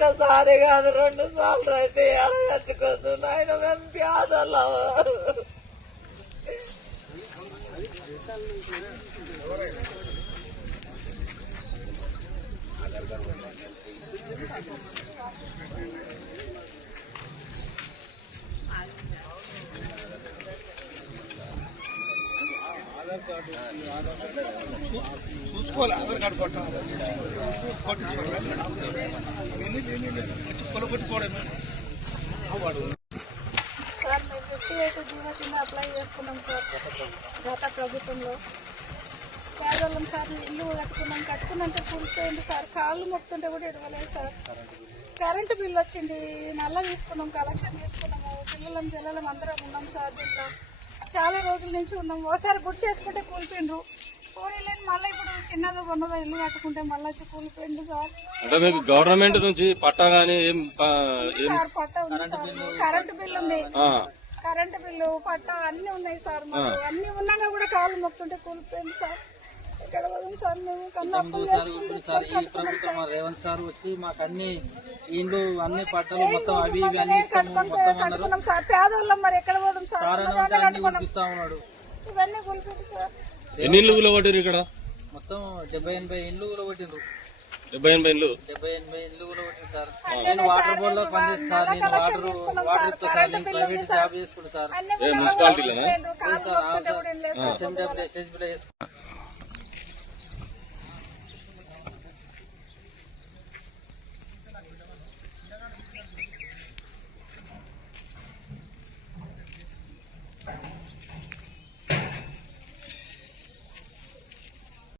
ఒక్కసారి కాదు 2 సార్లు అయితే కట్టుకోదు ఆయన మేము ప్యాదలా చూసుకోవాలి. ఆధార్ కార్డు కొట్టాలి. సార్ మేము 58 జీవో కింద అప్లై చేసుకున్నాం సార్ గత ప్రభుత్వంలో. పేదవాళ్ళం సార్ ఇల్లు కట్టుకున్నంటే కూలిపోయింది సార్. కాళ్ళు మొక్కుతుంటే కూడా ఎడవలేదు సార్. కరెంటు బిల్లు వచ్చింది, నల్ల తీసుకున్నాం, కలెక్షన్ తీసుకున్నాము, పిల్లలం అందరం ఉన్నాం సార్. దీంట్లో చాలా రోజుల నుంచి ఉన్నాం. ఒకసారి గుడి చేసుకుంటే కూలిపోయిండ్రు, పోనీలేని మళ్ళీ ఇప్పుడు చిన్నదో కొన్నదో ఇల్లు కట్టుకుంటే మళ్ళీ వచ్చి కూలిపోయింది సార్. అంటే మీకు గవర్నమెంట్ నుంచి పట్టా గానీ సార్ పట్టా ఉంది సార్, కరెంటు బిల్లు ఉంది, కరెంటు బిల్లు పట్టా అన్ని ఉన్నాయి సార్. మాకు అన్ని ఉన్నాగా కూడా కాళ్ళు మొక్కుంటే కూలిపోయింది సార్. ఇక్కడ పోదాం సార్ మేము ఈ ప్రభుత్వం రేవంత్ సార్ వచ్చి మాకు అన్ని ఇండ్లు అన్ని పట్టాలు మొత్తం అవి ఇవి అన్ని కట్టుకున్నాం సార్. పేదవాళ్ళం మరి ఎక్కడ పోదాం సార్. అన్ని కురిపిస్తా ఉన్నాడు. ఇవన్నీ కూలిపోయింది సార్. ఎన్ని ఇల్లు కూలగొట్టారు ఇక్కడ? మొత్తం 70-80 ఇండ్లు కూలగొట్టిండ్రు. 70-80 ఇల్లు? 70-80 ఇండ్లు కూలగొట్టింది సార్. నేను వాటర్ బోర్డ్ లో పనిచేస్తాను సార్. నేను వాటర్ ఇస్తా సార్. నేను ప్రైవేట్ జాబ్ చేసుకుంటా సార్. మున్సిపాలిటీలోనే సార్ SHB లో చేసుకుంటా.